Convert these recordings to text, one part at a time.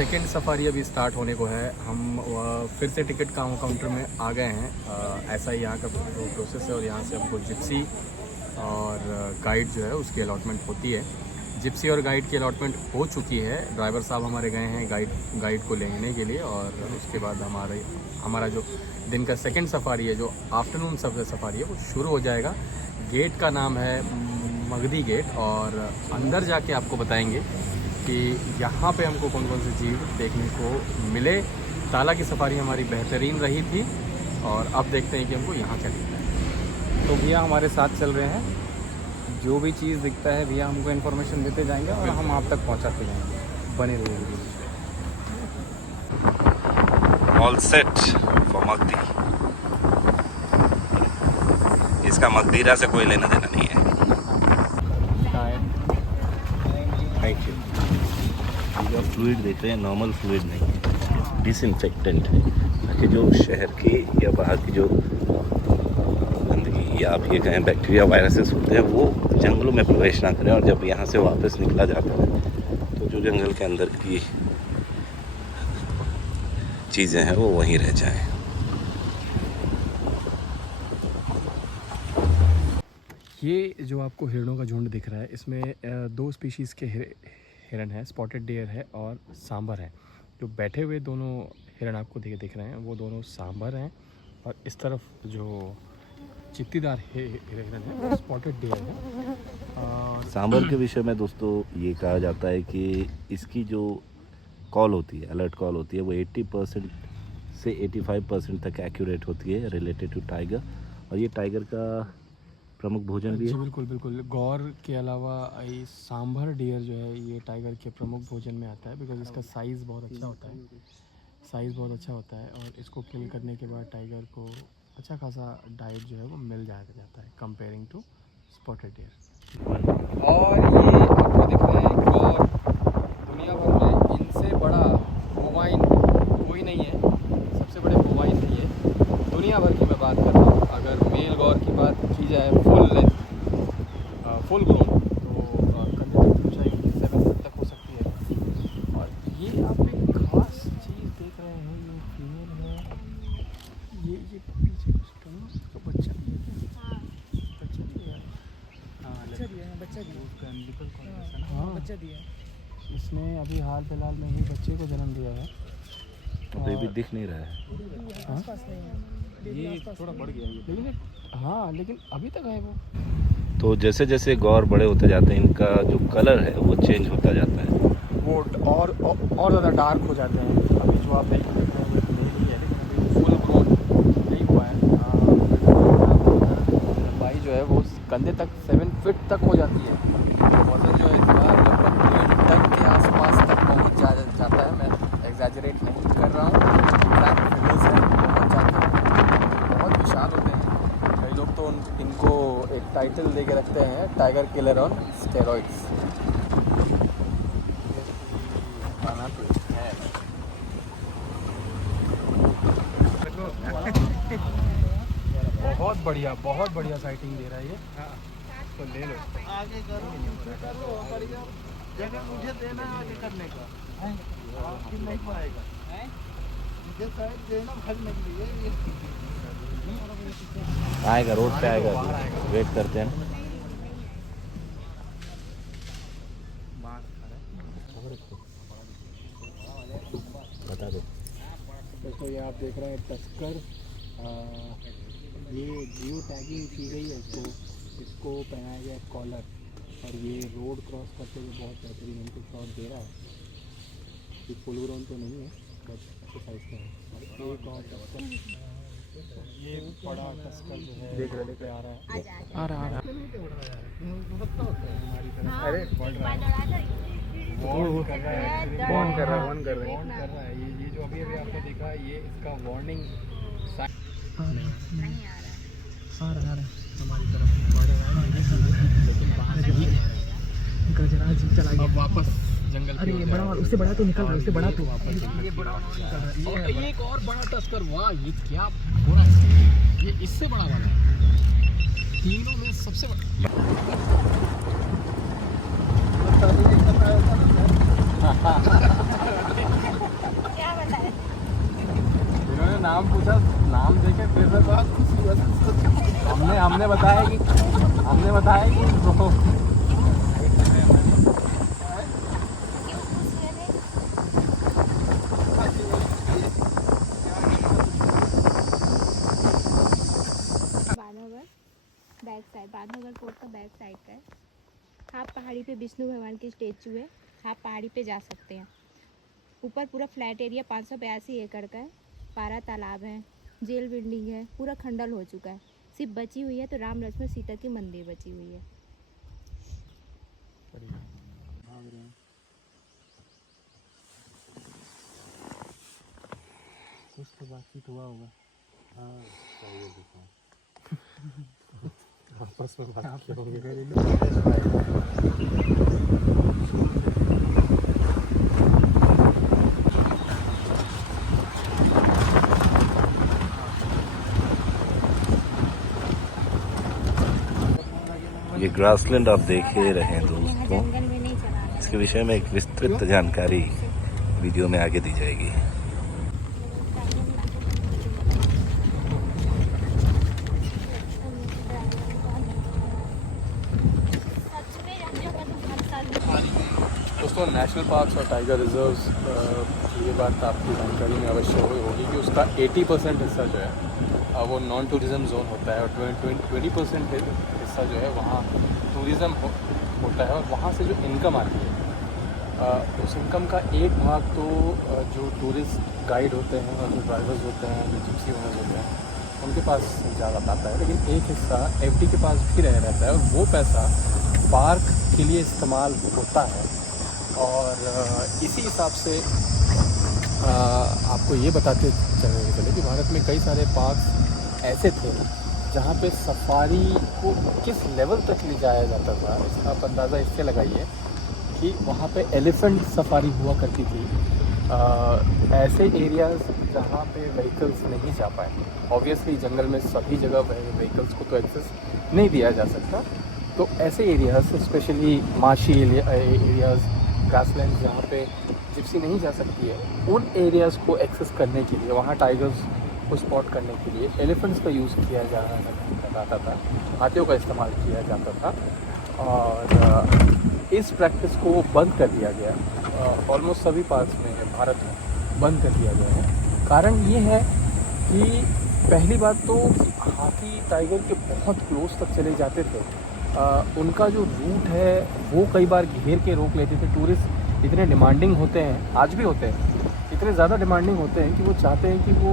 Second safari अभी start होने को है। हम फिर से टिकट काउंटर में आ गए हैं। ऐसा ही यहाँ का प्रोसेस है और यहाँ से हमको जिप्सी और गाइड जो है उसकी अलॉटमेंट होती है। जिप्सी और गाइड की अलॉटमेंट हो चुकी है। ड्राइवर साहब हमारे गए हैं गाइड को लेने के लिए और उसके बाद हमारा जो दिन का सेकंड सफारी है, जो आफ्टरनून सफारी है, वो शुरू हो जाएगा। गेट का नाम है मगधी गेट और अंदर जाके आपको बताएंगे कि यहाँ पे हमको कौन कौन सी चीज़ देखने को मिले। ताला की सफारी हमारी बेहतरीन रही थी और अब देखते हैं कि हमको यहाँ क्या दिखता है। तो भैया हमारे साथ चल रहे हैं, जो भी चीज़ दिखता है भैया हमको इन्फॉर्मेशन देते जाएंगे और हम आप तक पहुँचाते जाएंगे। बने रहिए। All set for Magdhi. इसका मगधीरा से कोई लेना देना नहीं है। Thank you. जो फ्लूइड देख रहे हैं नॉर्मल फ्लूइड नहीं है, डिसइंफेक्टेंट है, ताकि जो शहर की या बाहर की जो गंदगी या आप ये कहें बैक्टीरिया वायरसेस होते हैं वो जंगलों में प्रवेश ना करें और जब यहाँ से वापस निकला जाता है तो जो जंगल के अंदर की चीज़ें हैं वो वहीं रह जाएं। ये जो आपको हिरणों का झुंड दिख रहा है, इसमें 2 स्पीशीज़ के हिरन है, स्पॉटेड डियर है और सांबर है। जो बैठे हुए दोनों हिरन आपको दिख रहे हैं वो दोनों सांबर हैं और इस तरफ जो चित्तीदार हिरन है वो स्पॉटेड डियर है। सांबर के विषय में दोस्तों ये कहा जाता है कि इसकी जो कॉल होती है, अलर्ट कॉल होती है, वो 80% से 85% तक एक्यूरेट होती है रिलेटेड टू टाइगर। और ये टाइगर का प्रमुख भोजन भी है। जी बिल्कुल बिल्कुल। गौर के अलावा ये सांभर डियर जो है ये टाइगर के प्रमुख भोजन में आता है, बिकॉज इसका साइज़ बहुत अच्छा होता है और इसको किल करने के बाद टाइगर को अच्छा खासा डाइट जो है वो मिल जाता है कंपेयरिंग टू स्पॉटेड डियर। और ये आपको दिख रहा है गौर, दुनिया भर में इनसे बड़ा बोवाइन कोई नहीं है, सबसे बड़े बोवाइन है ये दुनिया भर की। मैं बात कर रहा हूँ, अगर मेल गौर की बात की जाए फुल ग्रोन तो कंधे तक ऊंचाई 7 फुट तक हो सकती है। और ये आप एक खास चीज़ देख रहे हैं, ये फीमेल है, ये पीछे कुछ का बच्चा भी है। हाँ, बच्चा दिया है इसने अभी हाल फिलहाल में ही बच्चे को जन्म दिया है। बेबी दिख नहीं रहा है। ये थोड़ा बढ़ गया लेकिन अभी तक है वो। तो जैसे जैसे गौर बड़े होते जाते हैं इनका जो कलर है वो चेंज होता जाता है, वो और ज़्यादा डार्क हो जाते हैं। अभी जो आप देख सकते हैं वो नहीं है, लेकिन अभी फुल ग्रोन नहीं हुआ है। लंबाई जो है वो कंधे तक 7 फीट तक हो जाती है। वजन जो है इसका लगभग 1.5 टन के आसपास तक पहुँच जाता है। मैं एग्जैजरेट नहीं कर रहा हूँ, एग्जैक्ट फिगर्स है, पहुँच जाते हैं। बहुत विशाल होते हैं। कई लोग तो इनको एक टाइटल दे के रखते हैं, टाइगर किलर ऑन स्टेरॉइड्स। बहुत बढ़िया साइटिंग दे रहा है ये। तो ले लो, आगे करो जगह मुझे देना आगे करने का आपकी नहीं पाएगा, मुझे साइड देना भरने के लिए। आएगा रोड पे आएगा, वेट करते हैं। बता दो दोस्तों, ये आप देख रहे हैं टस्कर। ये जियो टैगिंग की गई है, इसको पहनाया गया कॉलर और ये रोड क्रॉस करते हुए बहुत बेहतरीन इनको शॉट दे रहा है। ये फुल ग्रोन तो नहीं है बट अच्छे साइज का है। और एक और टस्कर, ये बड़ा टस्कर जो है देख रहे आ रहा है हमारी तरफ। अरे बढ़ रहा है, वॉर्न कर रहा है। ये जो अभी आपने देखा ये इसका वार्निंग नहीं आ रहा है हमारी तरफ बढ़ रहा है, लेकिन बाहर से गजराज चला गया वापस जंगल। अरे ये बड़ा, उससे बड़ा तो निकल रहा है, उससे बड़ा तो वापस ये बड़ा और एक और बड़ा टस्कर। वाह, ये क्या हो रहा है, ये इससे बड़ा वाला है तीनों में सबसे बड़ा। ऐसा नाम देके फिर बहुत खुशी हुआ था। हमने बताया कि वो Bandhavgarh back side, Bandhavgarh fort का बैक साइड का है। आप पहाड़ी पे विष्णु भगवान की स्टेचू है, आप पहाड़ी पे जा सकते हैं। ऊपर पूरा फ्लैट एरिया 582 एकड़ का है। 12 तालाब हैं, जेल बिल्डिंग है, पूरा खंडल हो चुका है। सिर्फ बची हुई है तो राम लक्ष्मण सीता की मंदिर बची हुई है। भाग रहे हैं। कुछ तो बातचीत हुआ होगा। हाँ, आपस में बात किया होंगे। ये ग्रासलैंड आप देख ही रहे हैं दोस्तों। जंगल में नहीं चलाना। इसके विषय में एक विस्तृत जानकारी वीडियो में आगे दी जाएगी। दोस्तों, नेशनल पार्क्स और टाइगर रिजर्व्स, ये बात आपकी जानकारी में अवश्य होगी कि उसका 80% हिस्सा जो है वो नॉन टूरिज़म जोन होता है और 20% हिस्सा जो है वहाँ टूरिज़म होता है और वहाँ से जो इनकम आती है उस इनकम का एक भाग तो जो टूरिस्ट गाइड होते हैं और जो ड्राइवर्स होते हैं, जो जिप्सी ओनर्स होते हैं, उनके पास ज़्यादा आता है। लेकिन एक हिस्सा एफडी के पास भी रहता है और वो पैसा पार्क के लिए इस्तेमाल होता है। और इसी हिसाब से आपको ये बताते चले कि भारत में कई सारे पार्क ऐसे थे जहाँ पे सफारी को किस लेवल तक ले जाया जाता था। इसका आप अंदाज़ा इससे लगाइए कि वहाँ पे एलिफेंट सफारी हुआ करती थी। ऐसे एरियाज़ जहाँ पे व्हीकल्स नहीं जा पाए, ऑब्वियसली जंगल में सभी जगह व्हीकल्स को तो एक्सेस नहीं दिया जा सकता, तो ऐसे एरियाज़ स्पेशली माशी एरियाज़, ग्रासलैंड जहाँ पे जिप्सी नहीं जा सकती है, उन एरियाज़ को एक्सेस करने के लिए, वहाँ टाइगर्स को स्पॉट करने के लिए एलिफेंट्स का यूज़ किया जाता था, हाथियों का इस्तेमाल किया जाता था। और इस प्रैक्टिस को बंद कर दिया गया। ऑलमोस्ट सभी पार्ट्स में भारत में बंद कर दिया गया है। कारण ये है कि पहली बात तो हाथी टाइगर के बहुत क्लोज तक चले जाते थे। उनका जो रूट है वो कई बार घेर के रोक लेते थे। टूरिस्ट इतने डिमांडिंग होते हैं, आज भी होते हैं, इतने ज़्यादा डिमांडिंग होते हैं कि वो चाहते हैं कि वो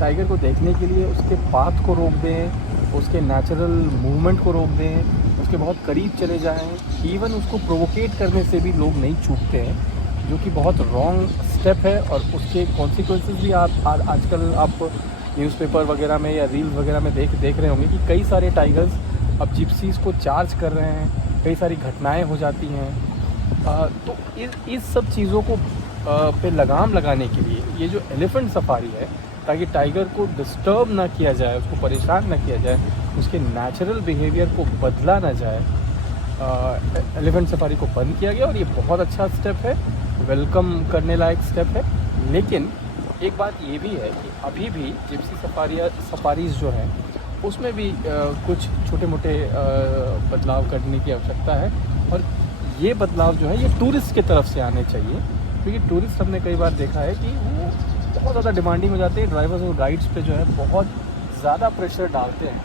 टाइगर को देखने के लिए उसके पाथ को रोक दें, उसके नेचुरल मूवमेंट को रोक दें, उसके बहुत करीब चले जाएं। इवन उसको प्रोवोकेट करने से भी लोग नहीं चूकते हैं, जो कि बहुत रॉन्ग स्टेप है। और उसके कॉन्सिक्वेंसेस भी आप आजकल आप न्यूज़पेपर वगैरह में या रील्स वगैरह में देख रहे होंगे कि कई सारे टाइगर्स अब जिप्सीज़ को चार्ज कर रहे हैं, कई सारी घटनाएं हो जाती हैं। तो इस सब चीज़ों को पे लगाम लगाने के लिए ये जो एलिफेंट सफारी है, ताकि टाइगर को डिस्टर्ब ना किया जाए, उसको परेशान ना किया जाए, उसके नेचुरल बिहेवियर को बदला ना जाए, एलिफेंट सफारी को बंद किया गया। और ये बहुत अच्छा स्टेप है, वेलकम करने लायक स्टेप है। लेकिन एक बात ये भी है कि अभी भी जिप्सी सफारीज़ जो हैं उसमें भी कुछ छोटे मोटे बदलाव करने की आवश्यकता है। और ये बदलाव जो है ये टूरिस्ट की तरफ से आने चाहिए, क्योंकि टूरिस्ट हमने कई बार देखा है कि वो बहुत ज़्यादा डिमांडिंग हो जाते हैं। ड्राइवर्स और गाइड्स पे जो है बहुत ज़्यादा प्रेशर डालते हैं,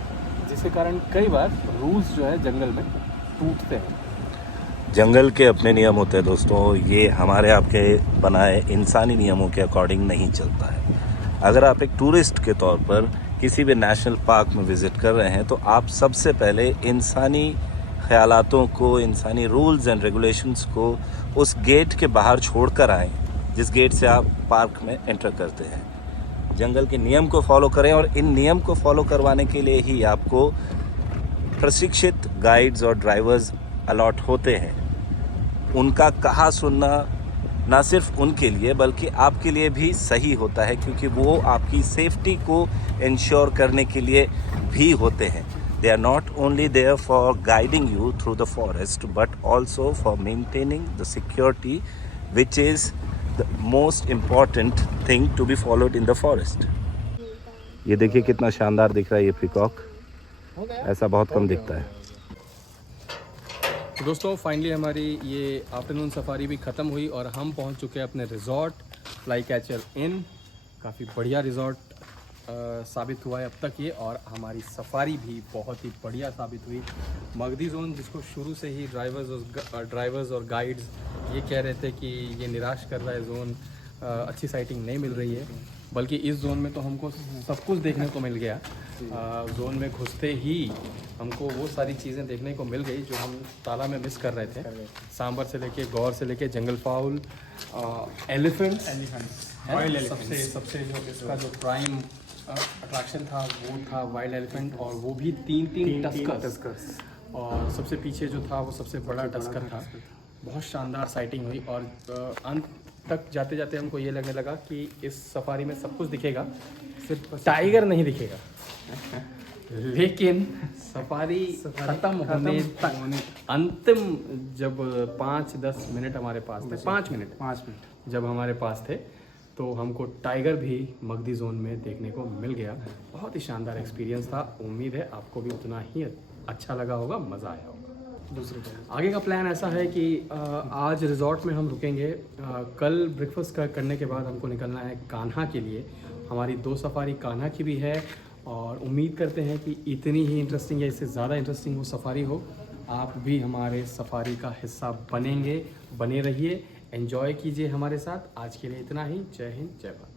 जिसके कारण कई बार रूल्स जो है जंगल में टूटते हैं। जंगल के अपने नियम होते हैं दोस्तों, ये हमारे आपके बनाए इंसानी नियमों के अकॉर्डिंग नहीं चलता है। अगर आप एक टूरिस्ट के तौर पर किसी भी नेशनल पार्क में विज़िट कर रहे हैं तो आप सबसे पहले इंसानी ख्यालातों को, इंसानी रूल्स एंड रेगुलेशंस को उस गेट के बाहर छोड़कर आएँ जिस गेट से आप पार्क में एंटर करते हैं। जंगल के नियम को फॉलो करें, और इन नियम को फॉलो करवाने के लिए ही आपको प्रशिक्षित गाइड्स और ड्राइवर्स अलॉट होते हैं। उनका कहा सुनना ना सिर्फ उनके लिए बल्कि आपके लिए भी सही होता है, क्योंकि वो आपकी सेफ्टी को इंश्योर करने के लिए भी होते हैं। They are not only there for guiding you through the forest, but also for maintaining the security, which is the most important thing to be followed in the forest. ये देखिए कितना शानदार दिख रहा है ये पीकॉक, ऐसा बहुत कम दिखता है। तो दोस्तों फाइनली हमारी ये आफ्टरनून सफारी भी ख़त्म हुई और हम पहुंच चुके हैं अपने रिज़ॉर्ट फ्लाई कैचर इन। काफ़ी बढ़िया रिज़ॉर्ट साबित हुआ है अब तक ये, और हमारी सफारी भी बहुत ही बढ़िया साबित हुई। मगधी जोन, जिसको शुरू से ही ड्राइवर्स और गाइड्स ये कह रहे थे कि ये निराश कर रहा है जोन, अच्छी साइटिंग नहीं मिल रही है, बल्कि इस जोन में तो हमको सब कुछ देखने को मिल गया। जोन में घुसते ही हमको वो सारी चीज़ें देखने को मिल गई जो हम ताला में मिस कर रहे थे। सांबर से लेके गौर से लेके जंगल फाउल, एलिफेंट सबसे जो इसका जो प्राइम अट्रैक्शन था वो था वाइल्ड एलिफेंट, और वो भी तीन टस्कर्स, और सबसे पीछे जो था वो सबसे बड़ा टस्कर था। बहुत शानदार साइटिंग हुई, और अंत तक जाते जाते हमको ये लगने लगा कि इस सफारी में सब कुछ दिखेगा, सिर्फ टाइगर नहीं दिखेगा। लेकिन सफारी खत्म होने तक अंतिम जब 5-10 मिनट हमारे पास थे, 5 मिनट जब हमारे पास थे, तो हमको टाइगर भी मगधी जोन में देखने को मिल गया। बहुत ही शानदार एक्सपीरियंस था। उम्मीद है आपको भी उतना ही अच्छा लगा होगा, मज़ा आया होगा। आगे का प्लान ऐसा है कि आज रिज़ॉर्ट में हम रुकेंगे। कल ब्रेकफास्ट करने के बाद हमको निकलना है कान्हा के लिए। हमारी 2 सफारी कान्हा की भी है, और उम्मीद करते हैं कि इतनी ही इंटरेस्टिंग या इससे ज़्यादा इंटरेस्टिंग वो सफारी हो। आप भी हमारे सफारी का हिस्सा बने रहिए, एंजॉय कीजिए हमारे साथ। आज के लिए इतना ही। जय हिंद, जय भारत।